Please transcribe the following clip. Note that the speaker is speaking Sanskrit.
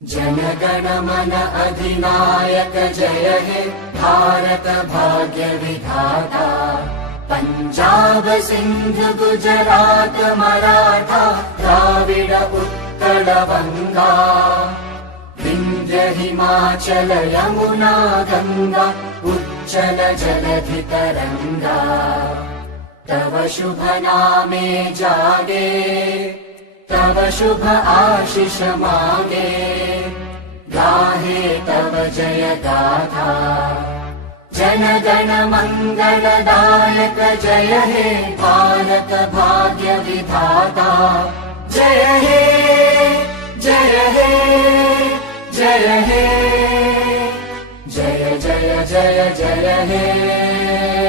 जनगण मन अधिनायक जय हे भारत भाग्य विधाता। पंजाब सिंध गुजरात मराठा द्राविड उत्कल बंगा। विंध्य हिमाचल यमुना गंगा उच्चल जलधि तरंगा। तव शुभ नामे जागे तव शुभ आशीष मांगे। गाहे तव जय गाथा जन गण मंगलदायक जय हे भारत भाग्य विधाता। जय हे जय हे जय हे जय जय जय जय हे।